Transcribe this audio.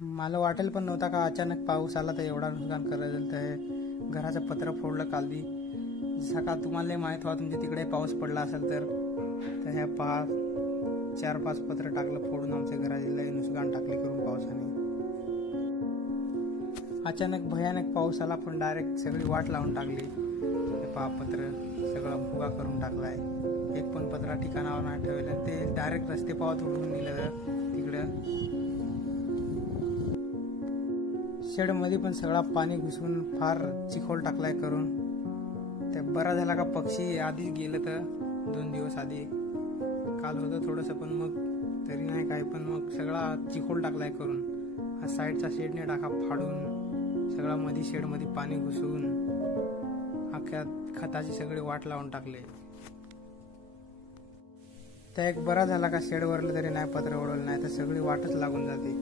मला वाटेल पण नव्हता का अचानक पाऊस आला तर एवढा नुकसान करेल. तर घराचं पत्र फोडलं कालदी. जसं का तुम्हाला माहीत व्हा तुमच्या तिकडे पाऊस पडला असेल तर ह्या 4-5 पत्र टाकलं फोडून आमच्या घराचे लय नुकसान टाकले करून पावसाने. अचानक भयानक पाऊस आला पण डायरेक्ट सगळी वाट लावून टाकली. पत्र सगळं भुगा करून टाकलाय. एक पण पत्रा ठिकाणावर नाही ठेवलं. ते डायरेक्ट रस्ते पावत उडून नेलं तिकडं. शेडमध्ये पण सगळा पाणी घुसून फार चिखोल टाकलाय करून. ते बरा झाला का पक्षी आधीच गेलं तर 2 दिवस आधी. काल होतं थोडंसं पण मग तरी नाही काय, पण मग सगळा चिखोल टाकलाय करून. हा साईडचा शेडने टाका फाडून सगळा मध्ये शेडमध्ये पाणी घुसून अख्ख्या खताची सगळी वाट लावून टाकले. त्या एक बरा झाला का शेड वरलं तरी नाही पत्र उडवलं, नाही तर सगळी वाटच लागून जाते.